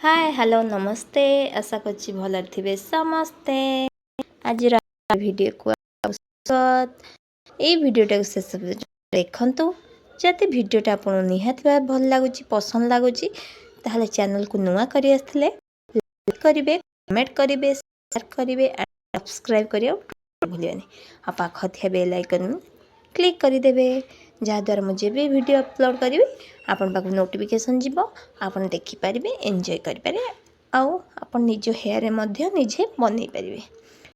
Hi hello नमस्ते आशा करछि भल थे समस्ते। आज वीडियो को स्वागत। ये वीडियोटा शेष देखंतु जति वीडियोटा आपन निहात भल लगुच पसंद लगुच ताहले चैनल को नुआ करी आसथिले लाइक करिवे कमेंट करिवे शेयर करिवे एंड सब्सक्राइब करियो भूलियनि आ पाख थिया बेल आइकन क्लिक करिदेबे जहाँद्वारा मुझे भी वीडियो अपलोड करी आपन पाक नोटिफिकेशन जीवो आपन देखि पारिबे एंजॉय करि पारे आउ आपन निजो हेयर रे मध्य निजे बनै पारिबे।